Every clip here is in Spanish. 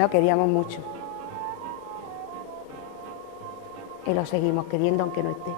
Lo queríamos mucho. Y lo seguimos queriendo aunque no esté.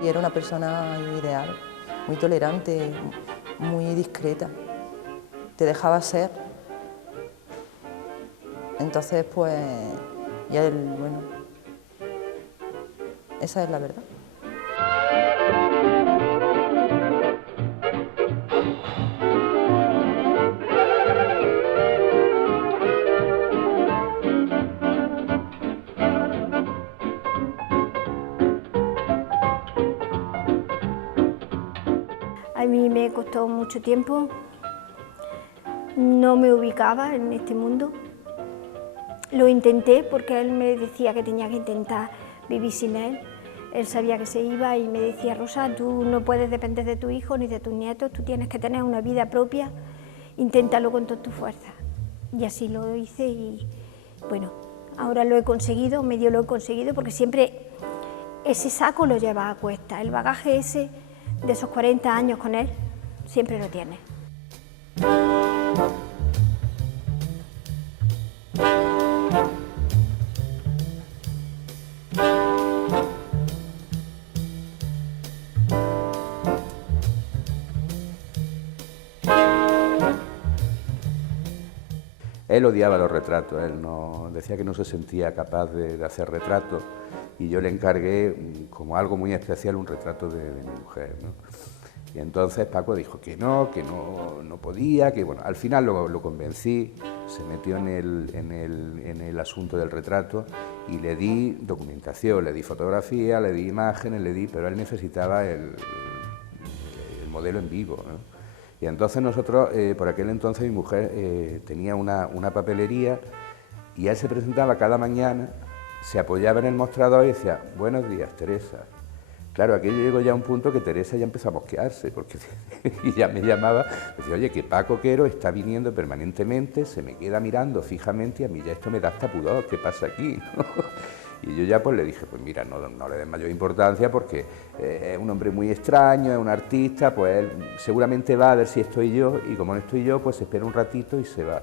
Y era una persona ideal, muy tolerante, muy discreta, te dejaba ser. Entonces, pues, ya él, bueno, esa es la verdad. A mí me costó mucho tiempo, no me ubicaba en este mundo. Lo intenté porque él me decía que tenía que intentar vivir sin él. Él sabía que se iba y me decía, Rosa, tú no puedes depender de tu hijo ni de tus nietos, tú tienes que tener una vida propia, inténtalo con todas tus fuerzas. Y así lo hice y bueno, ahora lo he conseguido, medio lo he conseguido, porque siempre ese saco lo lleva a cuesta, el bagaje ese de esos 40 años con él, siempre lo tiene. Él odiaba los retratos, él no, decía que no se sentía capaz de hacer retratos y yo le encargué como algo muy especial un retrato de mi mujer, ¿no? Y entonces Paco dijo que no podía, que bueno, al final lo convencí, se metió en el asunto del retrato y le di documentación, le di fotografía, le di imágenes, pero él necesitaba el modelo en vivo, ¿no? Y entonces nosotros, por aquel entonces mi mujer tenía una papelería y él se presentaba cada mañana, se apoyaba en el mostrador y decía, buenos días, Teresa. Claro, aquello llegó ya a un punto que Teresa ya empezó a mosquearse, porque y ya me llamaba, decía, oye, que Paco Quero está viniendo permanentemente, se me queda mirando fijamente y a mí ya esto me da hasta pudor, ¿qué pasa aquí? Y yo ya pues le dije, pues mira, no le des mayor importancia porque es un hombre muy extraño, es un artista, pues él seguramente va a ver si estoy yo y como no estoy yo, pues espera un ratito y se va.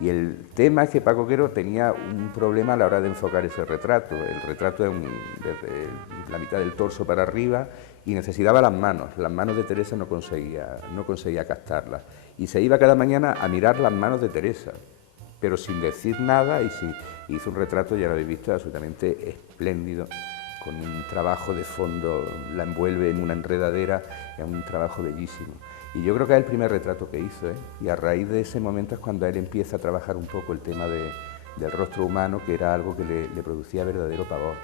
Y el tema es que Paco Quero tenía un problema a la hora de enfocar ese retrato. El retrato es desde la mitad del torso para arriba y necesitaba las manos de Teresa no conseguía captarlas. Y se iba cada mañana a mirar las manos de Teresa, pero sin decir nada y hizo un retrato, ya lo habéis visto, absolutamente espléndido, con un trabajo de fondo, la envuelve en una enredadera, es un trabajo bellísimo. Y yo creo que es el primer retrato que hizo, ¿eh? Y a raíz de ese momento es cuando él empieza a trabajar un poco el tema del rostro humano, que era algo que le producía verdadero pavor.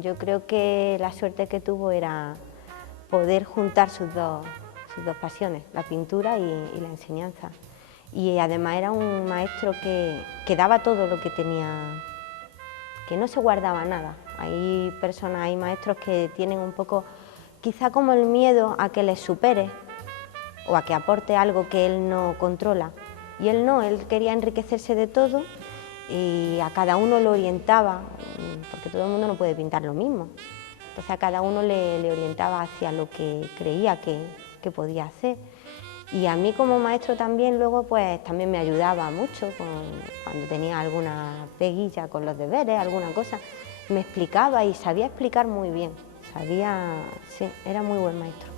Yo creo que la suerte que tuvo era poder juntar sus dos pasiones, la pintura y la enseñanza. Y además era un maestro que daba todo lo que tenía, que no se guardaba nada. Hay maestros que tienen un poco, quizá como el miedo a que les supere o a que aporte algo que él no controla. Y él no, él quería enriquecerse de todo y a cada uno lo orientaba, porque todo el mundo no puede pintar lo mismo. Entonces a cada uno le orientaba hacia lo que creía que podía hacer. Y a mí como maestro también luego pues también me ayudaba mucho cuando tenía alguna peguilla con los deberes, alguna cosa, me explicaba y sabía explicar muy bien, sí, era muy buen maestro.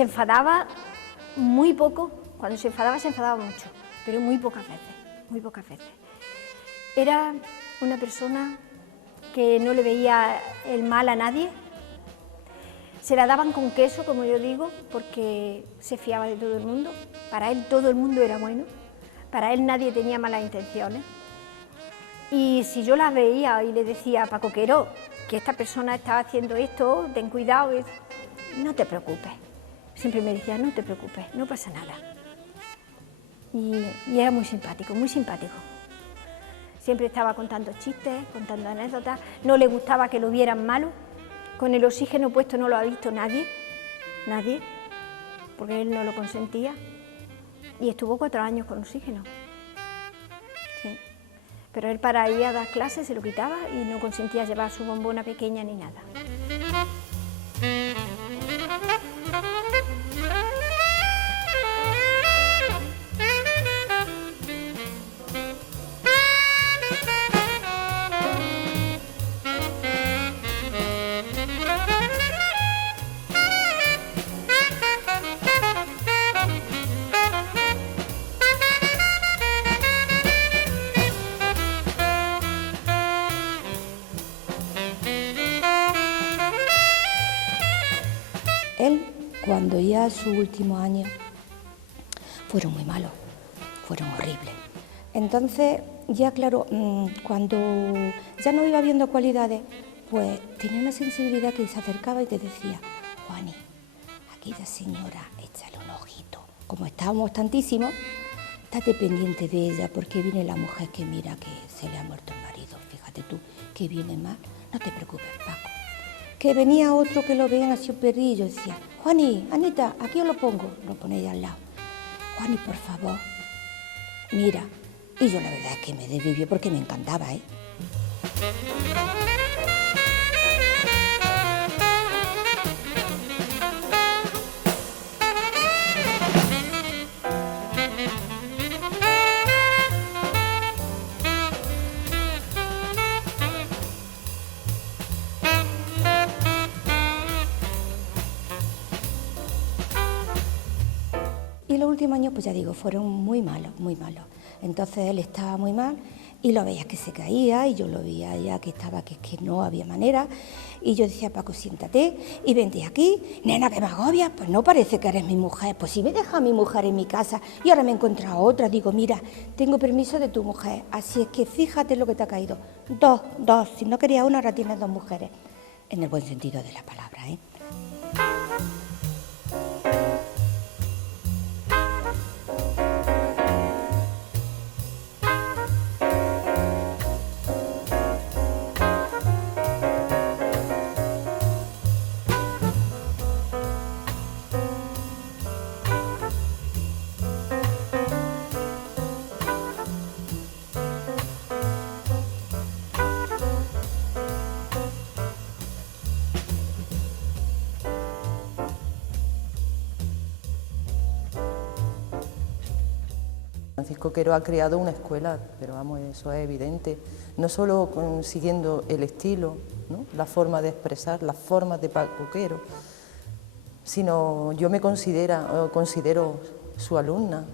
Se enfadaba muy poco, cuando se enfadaba mucho, pero muy pocas veces, muy pocas veces. Era una persona que no le veía el mal a nadie. Se la daban con queso, como yo digo, porque se fiaba de todo el mundo. Para él todo el mundo era bueno, para él nadie tenía malas intenciones. Y si yo la veía y le decía, Paco Quero, que esta persona estaba haciendo esto, ten cuidado, no te preocupes. Siempre me decía, no te preocupes, no pasa nada. Y era muy simpático, muy simpático. Siempre estaba contando chistes, contando anécdotas, no le gustaba que lo vieran malo. Con el oxígeno puesto no lo ha visto nadie, porque él no lo consentía. Y estuvo 4 años con oxígeno. Sí. Pero él para ir a dar clases se lo quitaba y no consentía llevar su bombona pequeña ni nada. Él, cuando ya sus últimos años fueron muy malos, fueron horribles. Entonces, ya claro, cuando ya no iba viendo cualidades, pues tenía una sensibilidad que se acercaba y te decía, Juani, aquella señora, échale un ojito. Como estábamos tantísimos, estate pendiente de ella, porque viene la mujer que mira que se le ha muerto el marido. Fíjate tú, que viene mal, no te preocupes, Paco. Que venía otro que lo veían así un perrillo y decía, Juani, Anita, aquí os lo pongo, lo ponéis al lado. Juani, por favor, mira. Y yo la verdad es que me desvivió porque me encantaba, ¿eh? Y los últimos años, pues ya digo, fueron muy malos, muy malos. Entonces él estaba muy mal y lo veía que se caía y yo lo veía ya que estaba, que no había manera. Y yo decía, Paco, siéntate y vente aquí. Nena, que me agobias, pues no parece que eres mi mujer. Pues si me deja a mi mujer en mi casa y ahora me he encontrado a otra, digo, mira, tengo permiso de tu mujer, así es que fíjate lo que te ha caído. Dos, si no querías una, ahora tienes 2 mujeres. En el buen sentido de la palabra, ¿eh? Francisco Quero ha creado una escuela, pero vamos, eso es evidente, no solo siguiendo el estilo, ¿no?, la forma de expresar, las formas de Paco Quero, sino yo me considero su alumna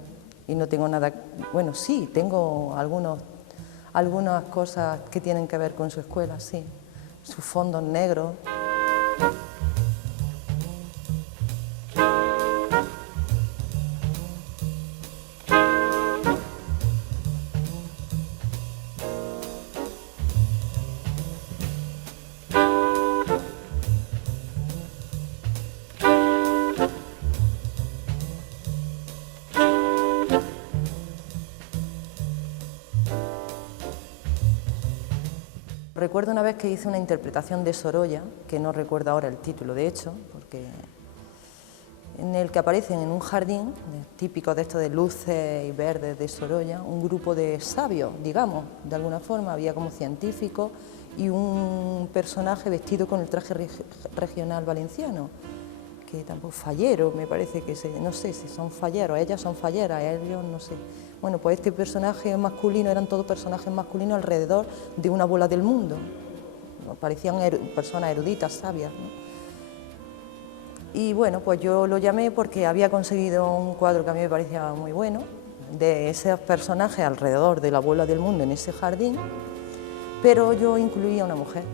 y no tengo nada, bueno, sí, tengo algunas cosas que tienen que ver con su escuela, sí, sus fondos negros. Recuerdo una vez que hice una interpretación de Sorolla, que no recuerdo ahora el título de hecho, porque en el que aparecen en un jardín, típico de esto de luces y verdes de Sorolla, un grupo de sabios, digamos, de alguna forma, había como científicos y un personaje vestido con el traje regional valenciano, que tampoco fallero, me parece que no sé si son falleros, ellas son falleras, ellos no sé. Bueno, pues este personaje masculino, eran todos personajes masculinos alrededor de una bola del mundo, parecían personas eruditas, sabias, ¿no? Y bueno, pues yo lo llamé porque había conseguido un cuadro que a mí me parecía muy bueno, de esos personajes alrededor de la abuela del mundo en ese jardín, pero yo incluía a una mujer,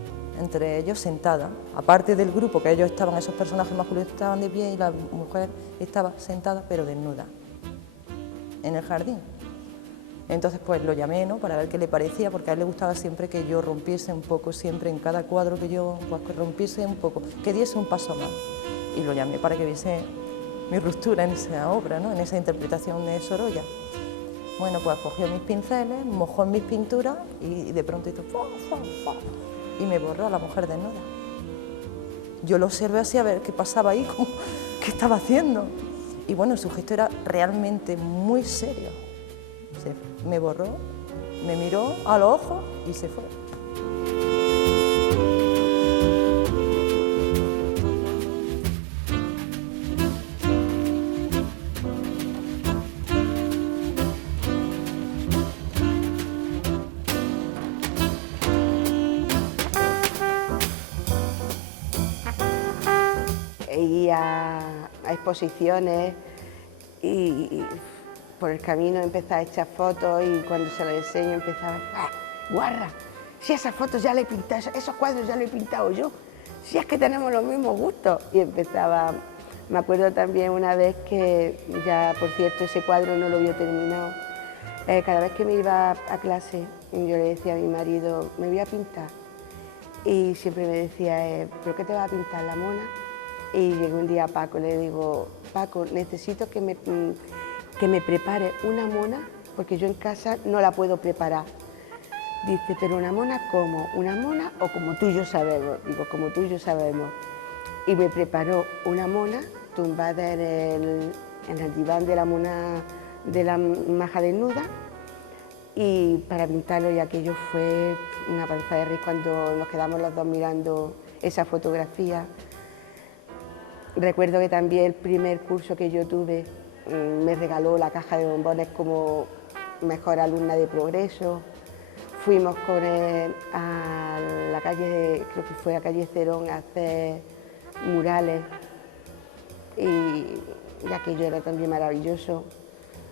entre ellos sentada, aparte del grupo que ellos estaban, esos personajes masculinos estaban de pie y la mujer estaba sentada pero desnuda en el jardín. Entonces pues lo llamé, ¿no?, para ver qué le parecía, porque a él le gustaba siempre que yo rompiese un poco, siempre en cada cuadro que yo pues, que rompiese un poco, que diese un paso más. Y lo llamé para que viese mi ruptura en esa obra, ¿no?, en esa interpretación de Sorolla. Bueno, pues cogió mis pinceles, mojó en mis pinturas y de pronto hizo ¡fua, fua, fua! Y me borró a la mujer desnuda. Yo lo observé así a ver qué pasaba ahí, qué estaba haciendo. Y bueno, su gesto era realmente muy serio. Me borró, me miró a los ojos y se fue. Iba a exposiciones y por el camino empezaba a echar fotos y cuando se las enseño empezaba, ¡ah, guarra! Si esas fotos ya le he pintado, esos cuadros ya lo he pintado yo, si es que tenemos los mismos gustos. Y empezaba, me acuerdo también una vez que ya, por cierto, ese cuadro no lo vio terminado. Cada vez que me iba a clase, yo le decía a mi marido, me voy a pintar. Y siempre me decía, ¿pero qué te vas a pintar, la mona? Y llegué un día a Paco, le digo, Paco, necesito que me prepare una mona, porque yo en casa no la puedo preparar. Dice, pero una mona, ¿cómo? ¿Una mona o como tú y yo sabemos? Digo, como tú y yo sabemos. Y me preparó una mona tumbada en el diván de la mona, de la maja desnuda, y para pintarlo, y aquello fue una panza de risa cuando nos quedamos los dos mirando esa fotografía. Recuerdo que también el primer curso que yo tuve me regaló la caja de bombones como mejor alumna de progreso. Fuimos con él a la calle, creo que fue a calle Cerón, a hacer murales y aquello era también maravilloso.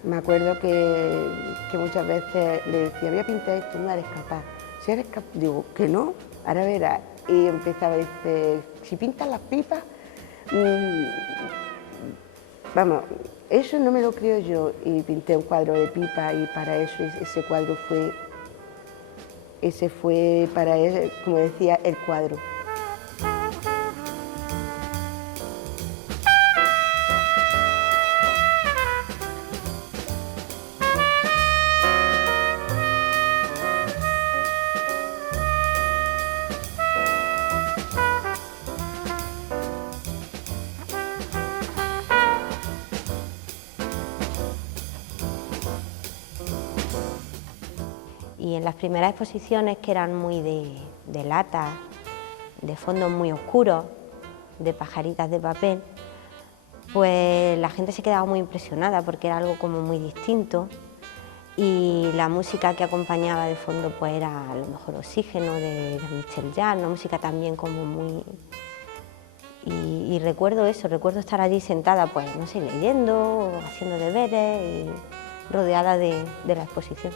Me acuerdo que muchas veces le decía, voy a pintar esto, no eres capaz. Si eres capaz, digo, que no, ahora verás. Y empezaba a decir, si pintas las pipas, vamos, eso no me lo creo yo. Y pinté un cuadro de pipa y para eso ese cuadro fue, ese fue para él, como decía, el cuadro. Y en las primeras exposiciones, que eran muy de lata, de fondos muy oscuros, de pajaritas de papel, pues la gente se quedaba muy impresionada porque era algo como muy distinto y la música que acompañaba de fondo pues era a lo mejor Oxígeno de Michel Jarre, una música también como muy... Y recuerdo eso, recuerdo estar allí sentada, pues no sé, leyendo, haciendo deberes y rodeada de la exposición.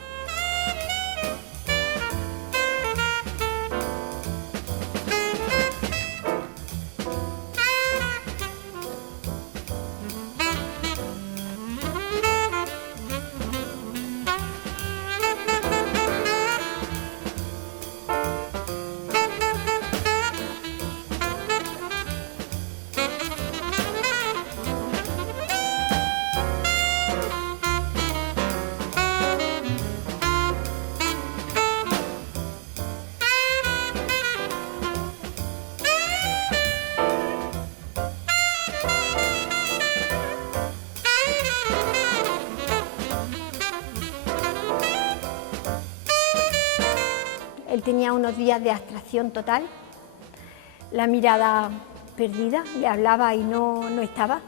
Él tenía unos días de abstracción total, la mirada perdida, le hablaba y no estaba,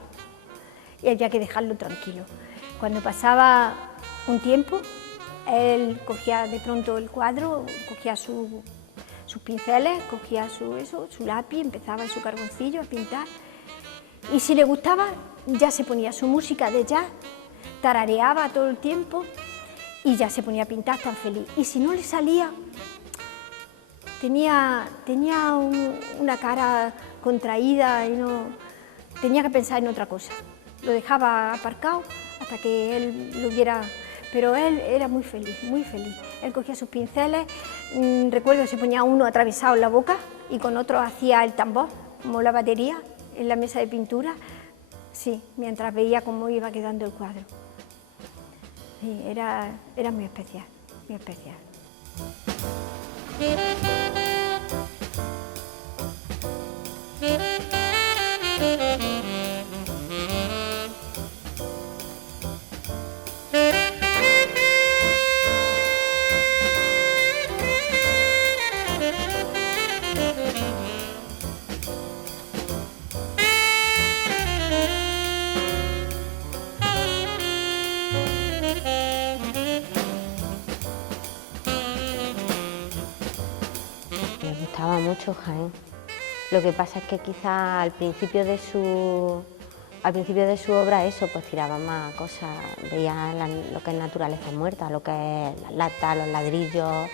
y había que dejarlo tranquilo. Cuando pasaba un tiempo, él cogía de pronto el cuadro, cogía sus pinceles, cogía su lápiz, empezaba en su carboncillo a pintar, Y si le gustaba, ya se ponía su música de jazz, tarareaba todo el tiempo y ya se ponía a pintar tan feliz. Y si no le salía, tenía una cara contraída y no tenía que pensar en otra cosa. Lo dejaba aparcado hasta que él lo viera, pero él era muy feliz, muy feliz. Él cogía sus pinceles, recuerdo que se ponía uno atravesado en la boca y con otro hacía el tambor, como la batería, en la mesa de pintura, sí, mientras veía cómo iba quedando el cuadro. Sí, era muy especial, muy especial. Me gustaba mucho Jaén. Lo que pasa es que quizá al principio de su obra eso, pues tiraba más cosas, veía lo que es naturaleza muerta, lo que es las latas, los ladrillos,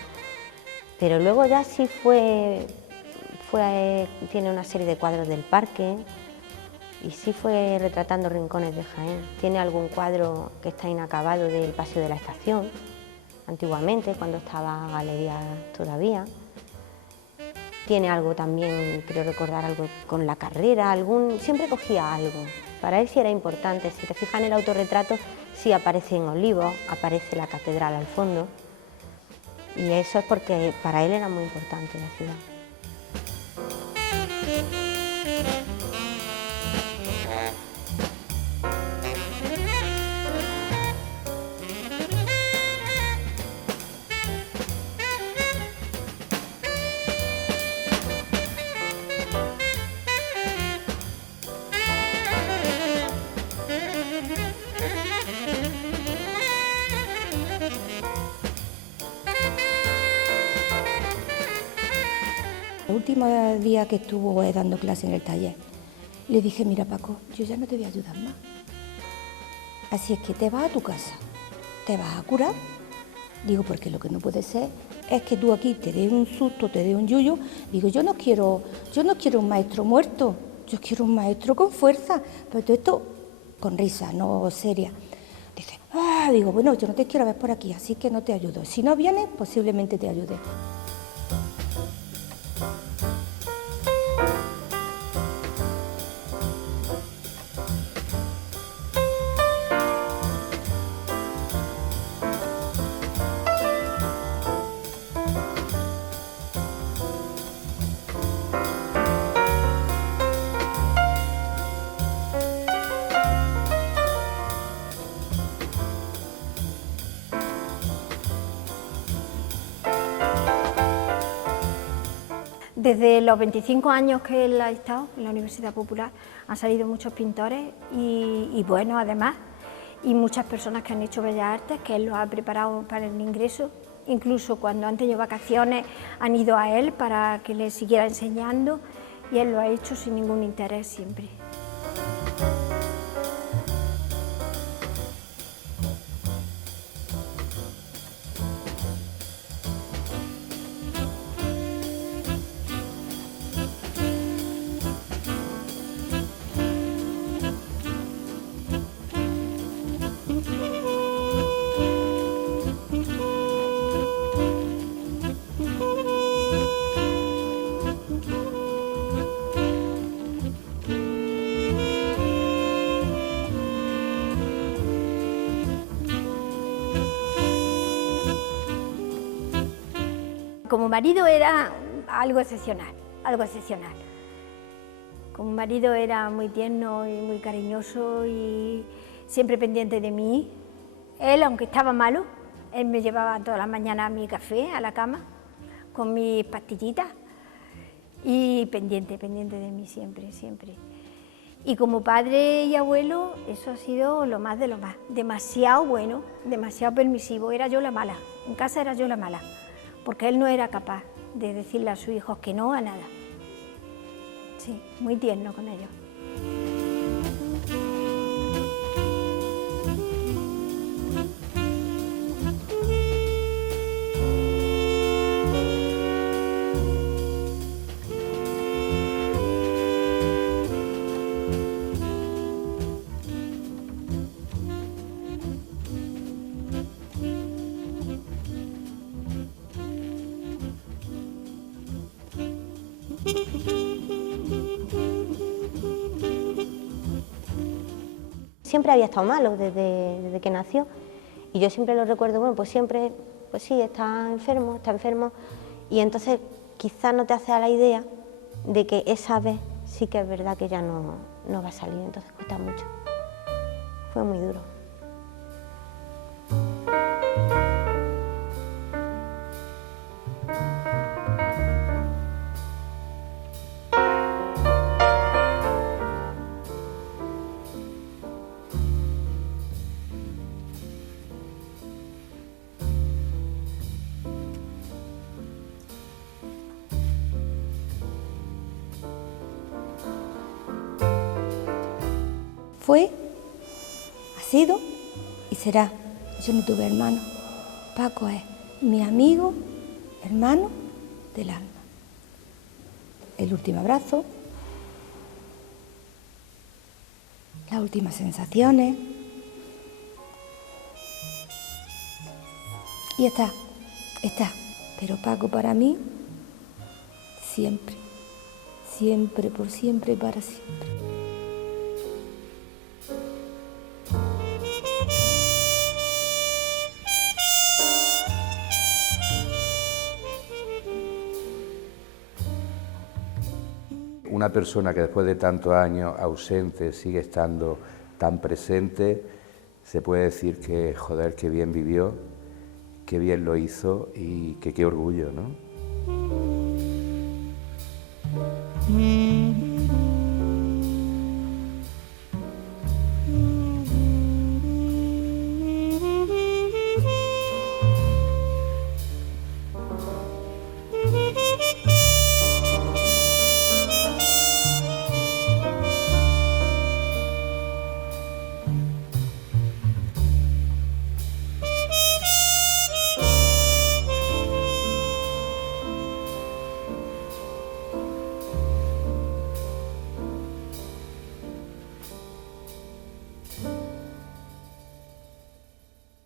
pero luego ya sí tiene una serie de cuadros del parque y sí fue retratando rincones de Jaén. Tiene algún cuadro que está inacabado del Paseo de la Estación, antiguamente, cuando estaba Galería todavía. Tiene algo también, creo recordar, algo con la carrera, siempre cogía algo. Para él sí era importante. Si te fijas en el autorretrato, sí aparece en Olivos, aparece la catedral al fondo. Y eso es porque para él era muy importante la ciudad. El último día que estuvo dando clase en el taller, le dije, mira Paco, yo ya no te voy a ayudar más. Así es que te vas a tu casa, te vas a curar. Digo, porque lo que no puede ser es que tú aquí te dé un susto, te dé un yuyu. Digo, yo no quiero un maestro muerto, yo quiero un maestro con fuerza. Pero todo esto con risa, no seria. Dice, digo, bueno, yo no te quiero ver por aquí, así que no te ayudo. Si no vienes, posiblemente te ayude. Desde los 25 años que él ha estado en la Universidad Popular han salido muchos pintores y buenos además, y muchas personas que han hecho Bellas Artes, que él los ha preparado para el ingreso. Incluso cuando han tenido vacaciones han ido a él para que les siguiera enseñando y él lo ha hecho sin ningún interés siempre. Como marido era algo excepcional, algo excepcional. Como marido era muy tierno y muy cariñoso y siempre pendiente de mí. Él, aunque estaba malo, él me llevaba todas las mañanas mi café a la cama con mis pastillitas y pendiente de mí siempre, siempre. Y como padre y abuelo, eso ha sido lo más de lo más. Demasiado bueno, demasiado permisivo. Era yo la mala, en casa era yo la mala, porque él no era capaz de decirle a sus hijos que no a nada. Sí, muy tierno con ellos. Siempre había estado malo desde que nació y yo siempre lo recuerdo, bueno, pues siempre, pues sí, está enfermo y entonces quizás no te haces a la idea de que esa vez sí que es verdad que ya no va a salir, entonces cuesta mucho. Fue muy duro. Fue, ha sido y será. Yo no tuve hermano. Paco es mi amigo, hermano del alma. El último abrazo, las últimas sensaciones. Y está. Pero Paco para mí, siempre, siempre, por siempre y para siempre. Una persona que después de tantos años ausente sigue estando tan presente, se puede decir que, joder, qué bien vivió, qué bien lo hizo y que qué orgullo, ¿no?